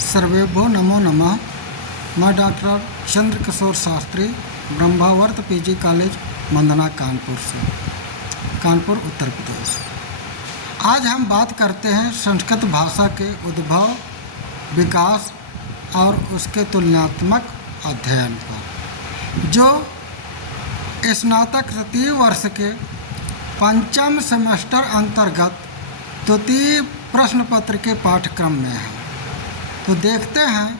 सर्वेभ्यो नमो नमः। मैं डॉक्टर चंद्र किशोर Shastri, Brahmavarta PG college Mandhana Kanpur Uttar Pradesh. आज हम बात करते हैं संस्कृत भाषा के उद्भव, विकास और उसके तुलनात्मक अध्ययन पर, जो स्नातक तृतीय वर्ष के पंचम सेमेस्टर अंतर्गत द्वितीय प्रश्न पत्र के पाठ्यक्रम में है। तो देखते हैं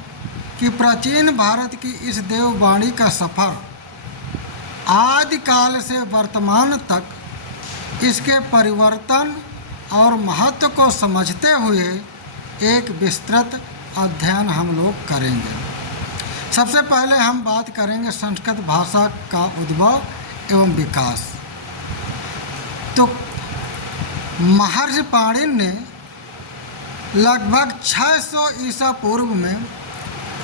कि प्राचीन भारत की इस देववाणी का सफ़र आदिकाल से वर्तमान तक इसके परिवर्तन और महत्व को समझते हुए एक विस्तृत अध्ययन हम लोग करेंगे। सबसे पहले हम बात करेंगे संस्कृत भाषा का उद्भव एवं विकास। तो महर्षि पाणिनि ने लगभग 600 ईसा पूर्व में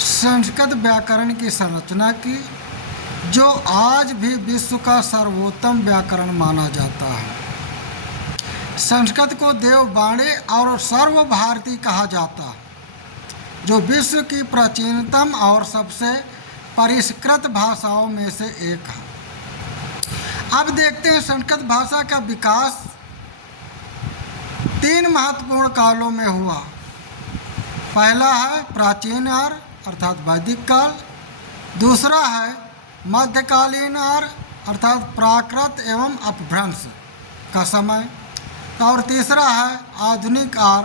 संस्कृत व्याकरण की संरचना की, जो आज भी विश्व का सर्वोत्तम व्याकरण माना जाता है। संस्कृत को देववाणी और सर्वभारती कहा जाता है, जो विश्व की प्राचीनतम और सबसे परिष्कृत भाषाओं में से एक है। अब देखते हैं संस्कृत भाषा का विकास 3 महत्वपूर्ण कालों में हुआ। पहला है प्राचीन आर अर्थात वैदिक काल, दूसरा है मध्यकालीन आर अर्थात प्राकृत एवं अपभ्रंश का समय, और तीसरा है आधुनिक आर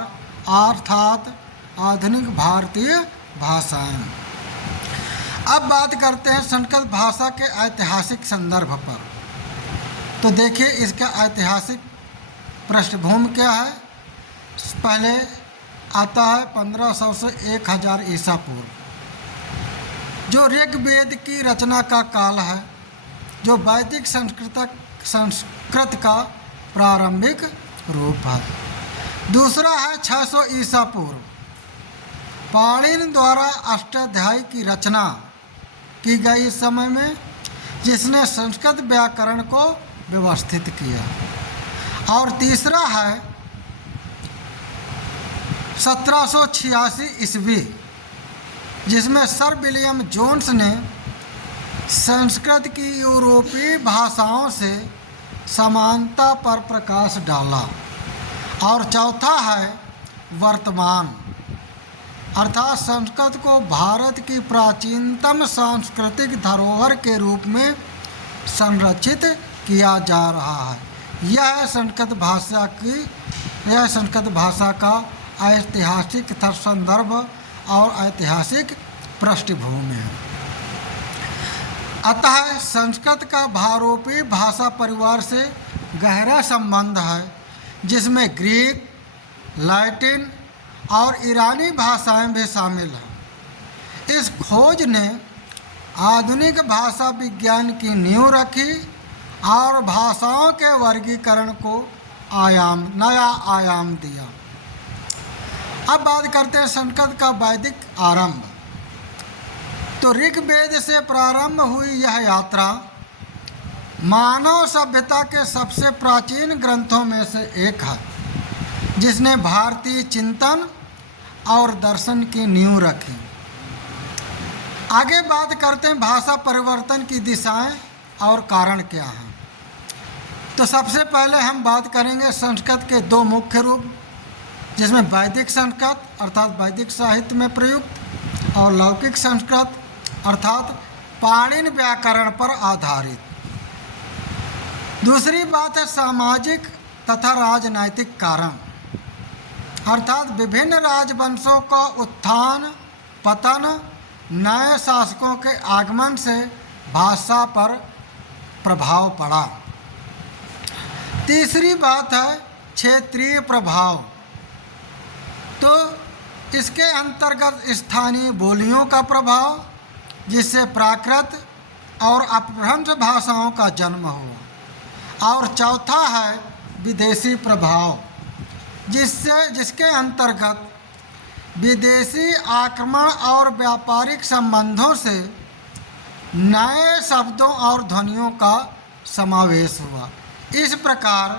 अर्थात आधुनिक भारतीय भाषाएं। अब बात करते हैं संस्कृत भाषा के ऐतिहासिक संदर्भ पर। तो देखिए इसका ऐतिहासिक पृष्ठभूमि क्या है। पहले आता है 1500 से 1000 ईसा पूर्व, जो ऋग्वेद की रचना का काल है, जो वैदिक संस्कृत का प्रारंभिक रूप है। दूसरा है 600 ईसा पूर्व, पाणिनि द्वारा अष्टाध्यायी की रचना की गई इस समय में, जिसने संस्कृत व्याकरण को व्यवस्थित किया। और तीसरा है 1786 ईस्वी, जिसमें सर विलियम जोन्स ने संस्कृत की यूरोपीय भाषाओं से समानता पर प्रकाश डाला। और चौथा है वर्तमान, अर्थात संस्कृत को भारत की प्राचीनतम सांस्कृतिक धरोहर के रूप में संरक्षित किया जा रहा है। यह संस्कृत भाषा का ऐतिहासिक संदर्भ और ऐतिहासिक पृष्ठभूमि है। अतः संस्कृत का भारोपी भाषा परिवार से गहरा संबंध है, जिसमें ग्रीक, लैटिन और ईरानी भाषाएं भी शामिल हैं। इस खोज ने आधुनिक भाषा विज्ञान की नींव रखी और भाषाओं के वर्गीकरण को नया आयाम दिया। अब बात करते हैं संस्कृत का वैदिक आरंभ। तो ऋग्वेद से प्रारंभ हुई यह यात्रा मानव सभ्यता के सबसे प्राचीन ग्रंथों में से एक है, जिसने भारतीय चिंतन और दर्शन की नींव रखी। आगे बात करते हैं भाषा परिवर्तन की दिशाएं और कारण क्या हैं। तो सबसे पहले हम बात करेंगे संस्कृत के 2 मुख्य रूप, जिसमें वैदिक संस्कृत अर्थात वैदिक साहित्य में प्रयुक्त और लौकिक संस्कृत अर्थात पाणिनि व्याकरण पर आधारित। दूसरी बात है सामाजिक तथा राजनैतिक कारण, अर्थात विभिन्न राजवंशों का उत्थान पतन, नए शासकों के आगमन से भाषा पर प्रभाव पड़ा। तीसरी बात है क्षेत्रीय प्रभाव। तो इसके अंतर्गत स्थानीय बोलियों का प्रभाव, जिससे प्राकृत और अपभ्रंश भाषाओं का जन्म हुआ। और चौथा है विदेशी प्रभाव, जिसके अंतर्गत विदेशी आक्रमण और व्यापारिक संबंधों से नए शब्दों और ध्वनियों का समावेश हुआ। इस प्रकार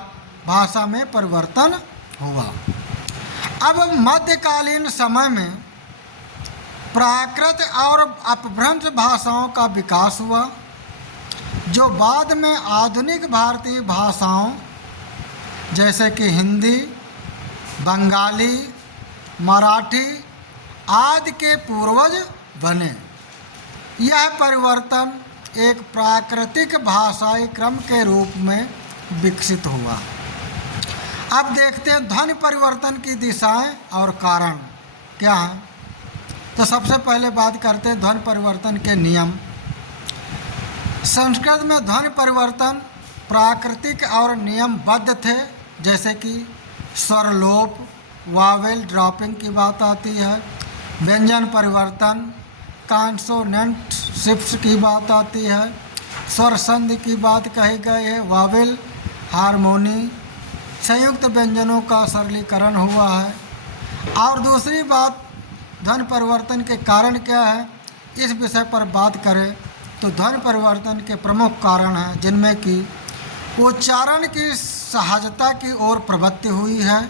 भाषा में परिवर्तन हुआ। अब मध्यकालीन समय में प्राकृत और अपभ्रंश भाषाओं का विकास हुआ, जो बाद में आधुनिक भारतीय भाषाओं जैसे कि हिंदी, बंगाली, मराठी आदि के पूर्वज बने। यह परिवर्तन एक प्राकृतिक भाषाई क्रम के रूप में विकसित हुआ। अब देखते हैं ध्वनि परिवर्तन की दिशाएं और कारण क्या हैं। तो सबसे पहले बात करते हैं ध्वनि परिवर्तन के नियम। संस्कृत में ध्वनि परिवर्तन प्राकृतिक और नियमबद्ध थे, जैसे कि स्वरलोप, वावेल ड्रॉपिंग की बात आती है, व्यंजन परिवर्तन, कॉन्सोनेंट शिफ्ट्स की बात आती है, स्वर संधि की बात कही गई है, वावेल हार्मोनी, संयुक्त व्यंजनों का सरलीकरण हुआ है। और दूसरी बात ध्वनि परिवर्तन के कारण क्या है, इस विषय पर बात करें तो ध्वनि परिवर्तन के प्रमुख कारण हैं, जिनमें कि उच्चारण की सहजता की ओर प्रवृत्ति हुई है,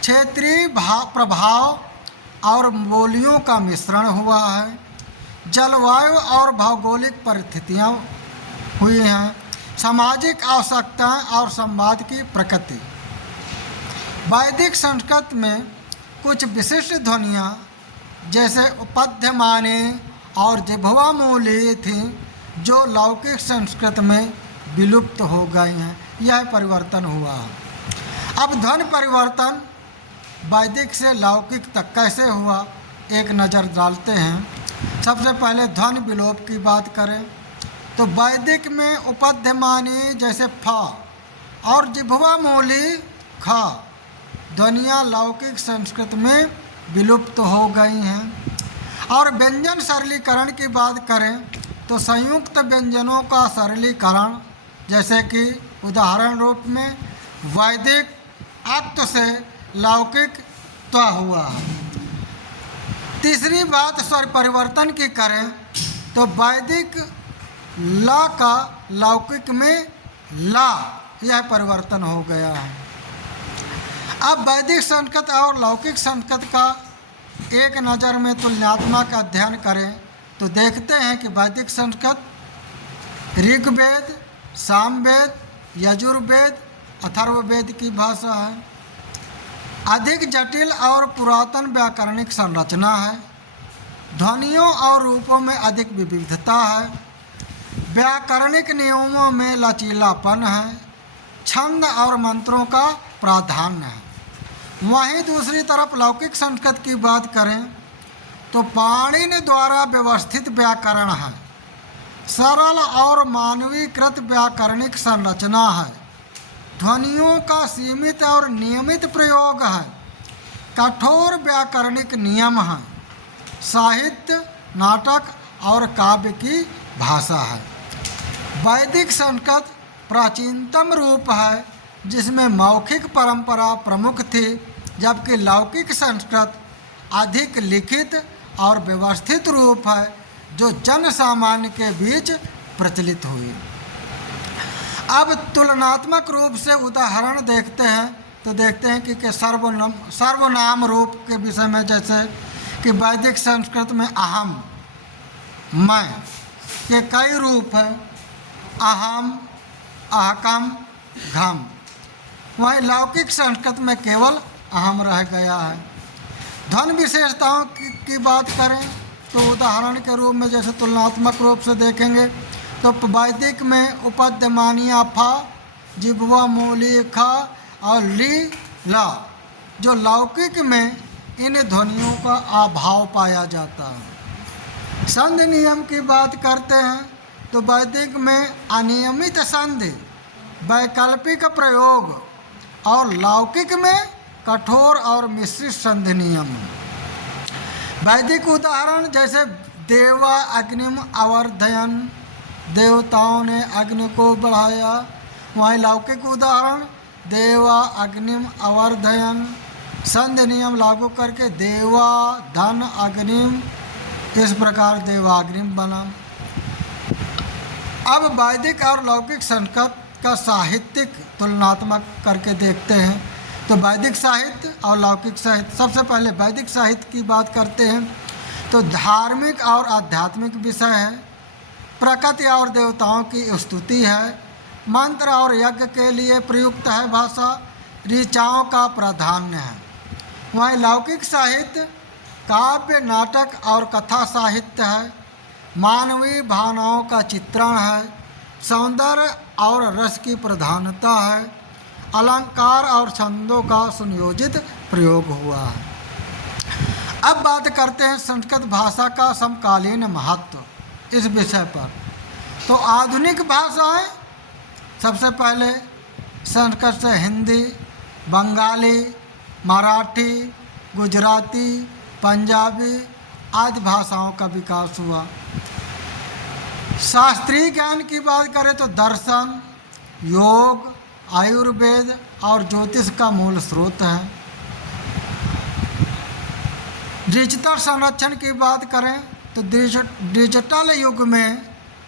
क्षेत्रीय प्रभाव और बोलियों का मिश्रण हुआ है, जलवायु और भौगोलिक परिस्थितियाँ हुई हैं, सामाजिक आवश्यकताएं और संवाद की प्रकृति। वैदिक संस्कृत में कुछ विशिष्ट ध्वनियाँ जैसे उपध्यमाने और जिह्वा मूली थीं, जो लौकिक संस्कृत में विलुप्त हो गई हैं। यह परिवर्तन हुआ। अब ध्वनि परिवर्तन वैदिक से लौकिक तक कैसे हुआ, एक नज़र डालते हैं। सबसे पहले ध्वनि विलोप की बात करें तो वैदिक में उपध्यमानी जैसे फ और जिह्वा मूली ख ध्वनियाँ लौकिक संस्कृत में विलुप्त हो गई हैं। और व्यंजन सरलीकरण की बात करें तो संयुक्त व्यंजनों का सरलीकरण, जैसे कि उदाहरण रूप में वैदिक अक्त से लौकिक त्व हुआ। तीसरी बात स्वर परिवर्तन की करें तो वैदिक ला का लौकिक में ला, यह परिवर्तन हो गया है। अब वैदिक संस्कृत और लौकिक संस्कृत का एक नज़र में तुलनात्मक अध्ययन करें तो देखते हैं कि वैदिक संस्कृत ऋग्वेद, सामवेद, यजुर्वेद, अथर्ववेद की भाषा है। अधिक जटिल और पुरातन व्याकरणिक संरचना है, ध्वनियों और रूपों में अधिक विविधता है, व्याकरणिक नियमों में लचीलापन है, छंद और मंत्रों का प्राधान्य है। वहीं दूसरी तरफ लौकिक संस्कृत की बात करें तो पाणिनि द्वारा व्यवस्थित व्याकरण है, सरल और मानवीकृत व्याकरणिक संरचना है, ध्वनियों का सीमित और नियमित प्रयोग है, कठोर व्याकरणिक नियम हैं, साहित्य, नाटक और काव्य की भाषा है। वैदिक संस्कृत प्राचीनतम रूप है जिसमें मौखिक परंपरा प्रमुख थी, जबकि लौकिक संस्कृत अधिक लिखित और व्यवस्थित रूप है जो जन सामान्य के बीच प्रचलित हुई। अब तुलनात्मक रूप से उदाहरण देखते हैं तो देखते हैं कि सर्वनाम रूप के विषय में, जैसे कि वैदिक संस्कृत में अहम, मैं के कई रूप हैं, अहम, अहकम, घम। वहीं लौकिक संस्कृत में केवल अहम रह गया है। ध्वनि विशेषताओं की बात करें तो उदाहरण के रूप में जैसे तुलनात्मक रूप से देखेंगे तो वैदिक में उपध्यमानिया फा, जिह्वा मूली खा और ली ला, जो लौकिक में इन ध्वनियों का अभाव पाया जाता है। संधि नियम की बात करते हैं तो वैदिक में अनियमित संधि, वैकल्पिक प्रयोग और लौकिक में कठोर और मिश्रित संधि नियम। वैदिक उदाहरण जैसे देवा अग्निम अवर्धयन, देवताओं ने अग्नि को बढ़ाया। वहीं लौकिक उदाहरण देवा अग्निम अवर्धयन, संधि नियम लागू करके देवा धन अग्निम, इस प्रकार देवाग्निम बना। अब वैदिक और लौकिक संस्कृत का साहित्यिक तुलनात्मक करके देखते हैं तो वैदिक साहित्य और लौकिक साहित्य। सबसे पहले वैदिक साहित्य की बात करते हैं तो धार्मिक और आध्यात्मिक विषय है, प्रकृति और देवताओं की स्तुति है, मंत्र और यज्ञ के लिए प्रयुक्त है भाषा, ऋचाओं का प्राधान्य है। वहीं लौकिक साहित्य काव्य, नाटक और कथा साहित्य है, मानवीय भावनाओं का चित्रण है, सौंदर्य और रस की प्रधानता है, अलंकार और छंदों का सुनियोजित प्रयोग हुआ है। अब बात करते हैं संस्कृत भाषा का समकालीन महत्व इस विषय पर। तो आधुनिक भाषाएं, सबसे पहले संस्कृत से हिंदी, बंगाली, मराठी, गुजराती, पंजाबी आदि भाषाओं का विकास हुआ। शास्त्रीय ज्ञान की बात करें तो दर्शन, योग, आयुर्वेद और ज्योतिष का मूल स्रोत है। डिजिटल संरक्षण की बात करें तो डिजिटल युग में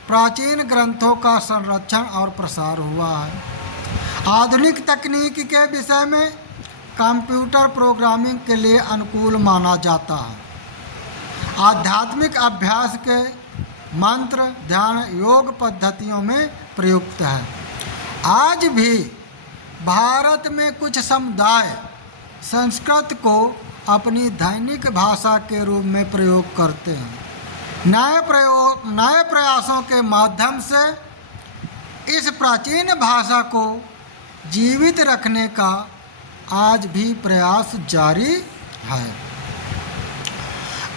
प्राचीन ग्रंथों का संरक्षण और प्रसार हुआ है। आधुनिक तकनीक के विषय में कंप्यूटर प्रोग्रामिंग के लिए अनुकूल माना जाता है। आध्यात्मिक अभ्यास के मंत्र, ध्यान, योग पद्धतियों में प्रयुक्त है। आज भी भारत में कुछ समुदाय संस्कृत को अपनी दैनिक भाषा के रूप में प्रयोग करते हैं। नए प्रयासों के माध्यम से इस प्राचीन भाषा को जीवित रखने का आज भी प्रयास जारी है।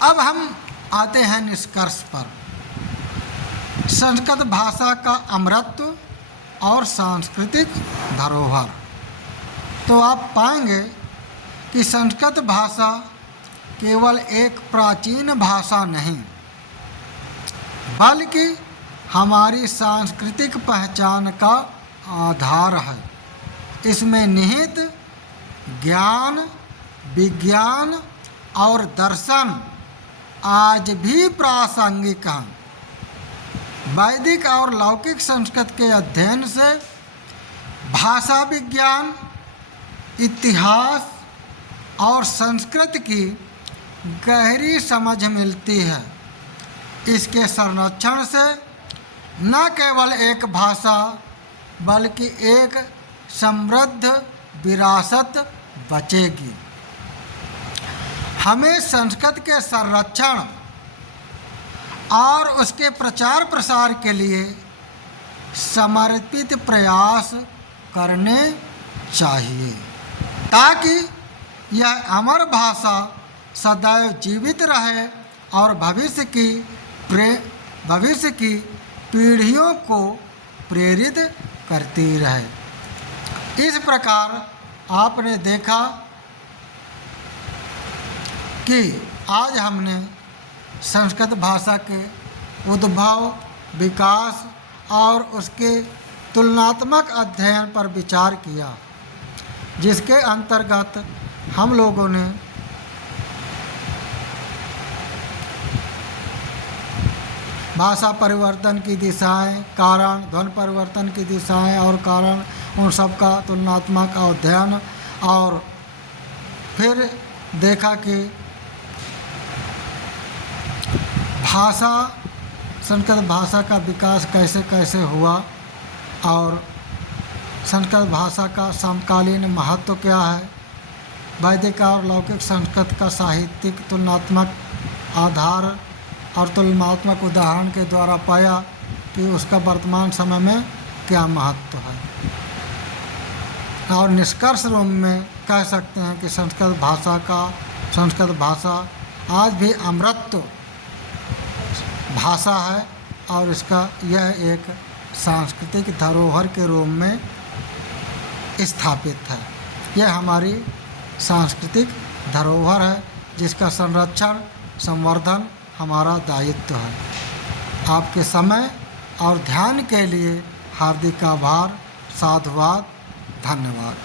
अब हम आते हैं निष्कर्ष पर। संस्कृत भाषा का अमरत्व और सांस्कृतिक धरोहर। तो आप पाएंगे कि संस्कृत भाषा केवल एक प्राचीन भाषा नहीं, बल्कि हमारी सांस्कृतिक पहचान का आधार है। इसमें निहित ज्ञान, विज्ञान और दर्शन आज भी प्रासंगिक हैं। वैदिक और लौकिक संस्कृत के अध्ययन से भाषा विज्ञान, इतिहास और संस्कृत की गहरी समझ मिलती है। इसके संरक्षण से न केवल एक भाषा बल्कि एक समृद्ध विरासत बचेगी। हमें संस्कृत के संरक्षण और उसके प्रचार प्रसार के लिए समर्पित प्रयास करने चाहिए, ताकि यह अमर भाषा सदैव जीवित रहे और भविष्य की पीढ़ियों को प्रेरित करती रहे। इस प्रकार आपने देखा कि आज हमने संस्कृत भाषा के उद्भव, विकास और उसके तुलनात्मक अध्ययन पर विचार किया, जिसके अंतर्गत हम लोगों ने भाषा परिवर्तन की दिशाएं, कारण, ध्वनि परिवर्तन की दिशाएं और कारण, उन सब का तुलनात्मक अध्ययन, और फिर देखा कि भाषा, संस्कृत भाषा का विकास कैसे कैसे हुआ और संस्कृत भाषा का समकालीन महत्व क्या है। वैदिक और लौकिक संस्कृत का साहित्यिक तुलनात्मक आधार और तुलनात्मक उदाहरण के द्वारा पाया कि उसका वर्तमान समय में क्या महत्व है। और निष्कर्ष रूप में कह सकते हैं कि संस्कृत भाषा आज भी अमृत भाषा है और इसका यह एक सांस्कृतिक धरोहर के रूप में स्थापित है। यह हमारी सांस्कृतिक धरोहर है, जिसका संरक्षण, संवर्धन हमारा दायित्व है। आपके समय और ध्यान के लिए हार्दिक आभार, साधुवाद, धन्यवाद।